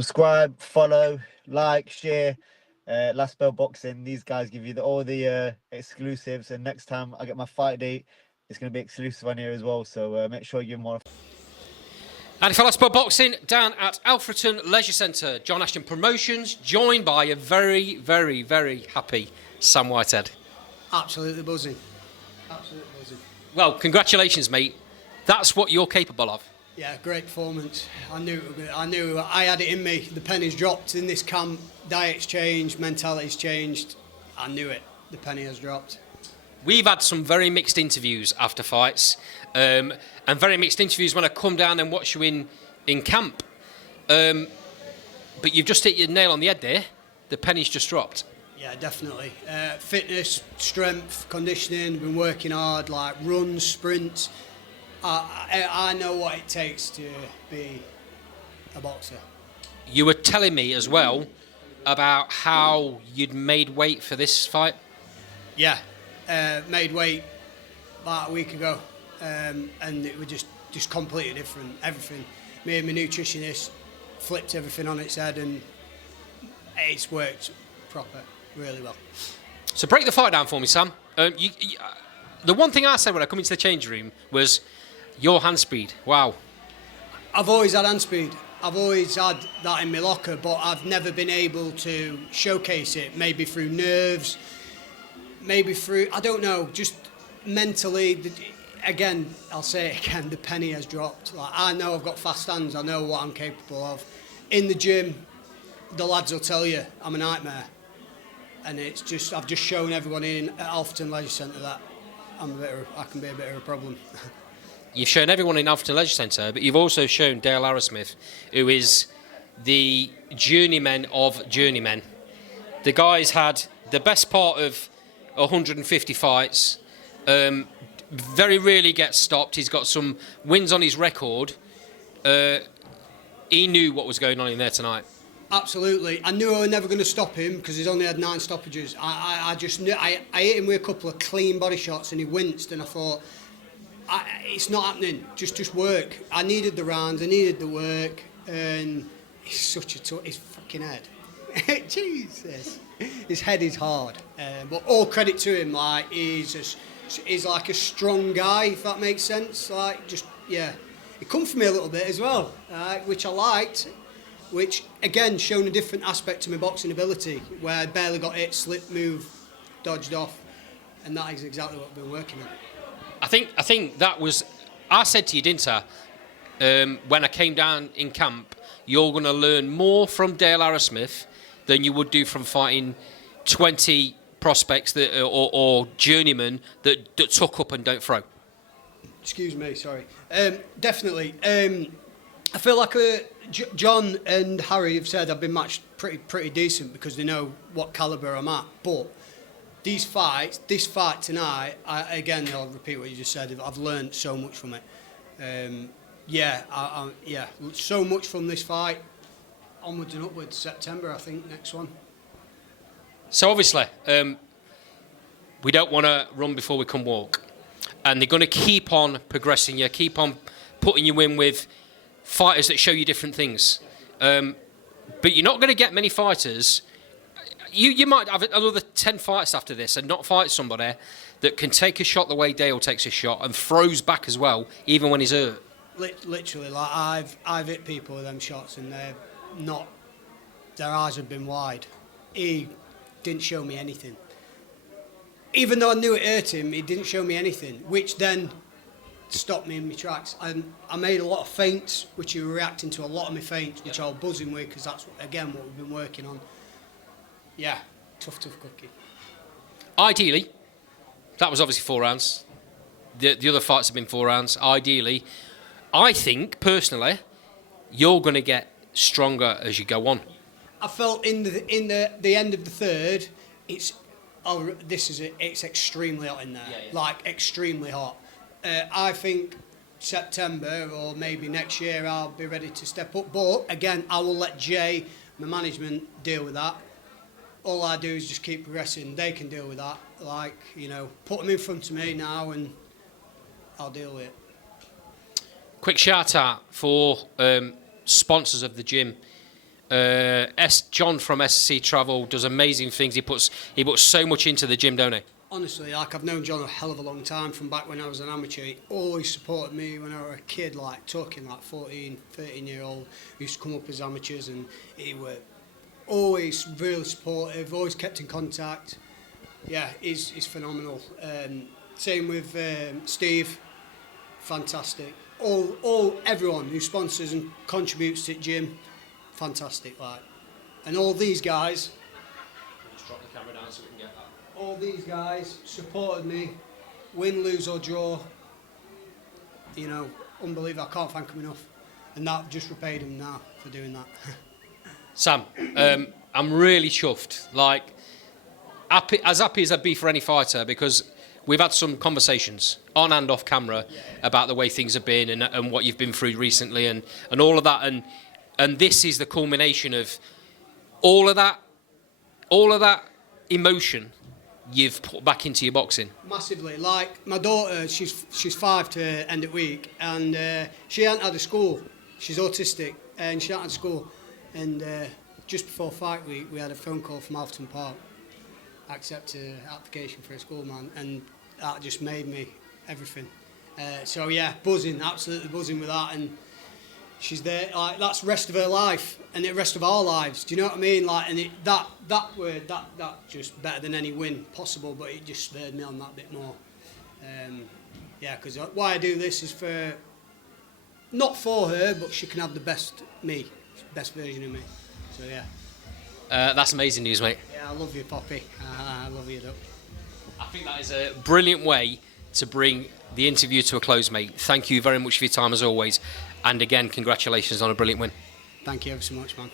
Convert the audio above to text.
Subscribe, follow, like, share. Last Bell Boxing. These guys give you all the exclusives, and next time I get my fight date, it's going to be exclusive on here as well. So make sure you give them more. And for Last Bell Boxing down at Alfreton Leisure Centre, John Ashton Promotions, joined by a very, very, very happy Sam Whitehead. Absolutely buzzing. Absolutely buzzing. Well, congratulations, mate. That's what you're capable of. Yeah, great performance. I knew I had it in me. The penny's dropped in this camp. Diet's changed, mentality's changed. I knew it. The penny has dropped. We've had some very mixed interviews after fights, and very mixed interviews when I come down and watch you in camp. But you've just hit your nail on the head there. The penny's just dropped. Yeah, definitely. Fitness, strength, conditioning. Been working hard, like runs, sprints. I know what it takes to be a boxer. You were telling me as well about how you'd made weight for this fight. Yeah, made weight about a week ago, and it was just completely different. Everything. Me and my nutritionist flipped everything on its head, and it's worked proper, really well. So break the fight down for me, Sam. The one thing I said when I come into the change room was your hand speed. Wow. I've always had hand speed. I've always had that in my locker, but I've never been able to showcase it. Maybe through nerves, maybe through, I don't know, just mentally. Again, I'll say it again, the penny has dropped. Like, I know I've got fast hands. I know what I'm capable of. In the gym, the lads will tell you I'm a nightmare. And it's just, I've just shown everyone in at Alfreton Leisure Centre that I can be a bit of a problem. You've shown everyone in Alfreton Leisure Centre, but you've also shown Dale Arrowsmith, who is the journeyman of journeymen. The guy's had the best part of 150 fights, very rarely gets stopped. He's got some wins on his record. He knew what was going on in there tonight. Absolutely. I knew I was never going to stop him because he's only had 9 stoppages. I just knew. I hit him with a couple of clean body shots and he winced, and I thought, it's not happening. Just work. I needed the rounds. I needed the work, and he's such a his fucking head. Jesus, his head is hard. But all credit to him. Like he's like a strong guy, if that makes sense. Like just yeah, it come for me a little bit as well, which I liked. Which again shown a different aspect to my boxing ability, where I barely got hit, slipped, move, dodged off, and that is exactly what I've been working on. I think that was, I said to you, didn't I, when I came down in camp, you're going to learn more from Dale Arrowsmith than you would do from fighting 20 prospects that, or journeymen that tuck up and don't throw. Excuse me, sorry. Definitely. I feel like John and Harry have said I've been matched pretty decent because they know what calibre I'm at, but this fight tonight, I'll repeat what you just said. I've learned so much from it. So much from this fight. Onwards and upwards. September, I think, next one. So obviously, we don't want to run before we can walk, and they're going to keep on progressing you, keep on putting you in with fighters that show you different things. But you're not going to get many fighters. You might have another 10 fights after this and not fight somebody that can take a shot the way Dale takes a shot and throws back as well, even when he's hurt. Literally, like I've hit people with them shots and they're not. Their eyes have been wide. He didn't show me anything. Even though I knew it hurt him, he didn't show me anything, which then stopped me in my tracks. I made a lot of feints, which he was reacting to a lot of my feints, which I was buzzing with because that's what we've been working on. Yeah, tough cookie. Ideally, that was obviously 4 rounds. The other fights have been 4 rounds. Ideally, I think, personally, you're going to get stronger as you go on. I felt in the end of the third, it's extremely hot in there. Yeah. Like, extremely hot. I think September or maybe next year I'll be ready to step up. But, again, I will let Jay, my management, deal with that. All I do is just keep progressing. They can deal with that. Like, put them in front of me now and I'll deal with it. Quick shout out for sponsors of the gym. John from SC Travel does amazing things. He puts so much into the gym, don't he? Honestly, like, I've known John a hell of a long time, from back when I was an amateur. He always supported me when I was a kid, like talking like 14, 13-year-old. We used to come up as amateurs, and he were always really supportive, always kept in contact. Yeah, he's phenomenal. Same with Steve, fantastic. Everyone who sponsors and contributes to the gym, fantastic. Like, and all these guys. Just drop the camera down so we can get that. All these guys supported me, win, lose or draw. You know, unbelievable. I can't thank them enough, and that just repaid them now for doing that. Sam, I'm really chuffed. Like, happy as I'd be for any fighter, because we've had some conversations on and off camera about the way things have been and what you've been through recently and all of that, and this is the culmination of all of that emotion you've put back into your boxing. Massively. Like, my daughter, she's 5 to end of week, and she hadn't had a school. She's autistic, and she hadn't had school. And just before fight week, we had a phone call from Alton Park. Accept an application for a school, man, and that just made me everything. So yeah, buzzing, absolutely buzzing with that, and she's there. Like, that's the rest of her life and the rest of our lives. Do you know what I mean? Like, and that just better than any win possible. But it just spurred me on that bit more. Yeah, because why I do this is for not for her, but she can have the best me, best version of me. So yeah. That's amazing news, mate. Yeah, I love you, Poppy. I love you, Doc. I think that is a brilliant way to bring the interview to a close, mate. Thank you very much for your time, as always. And again, congratulations on a brilliant win. Thank you ever so much, man.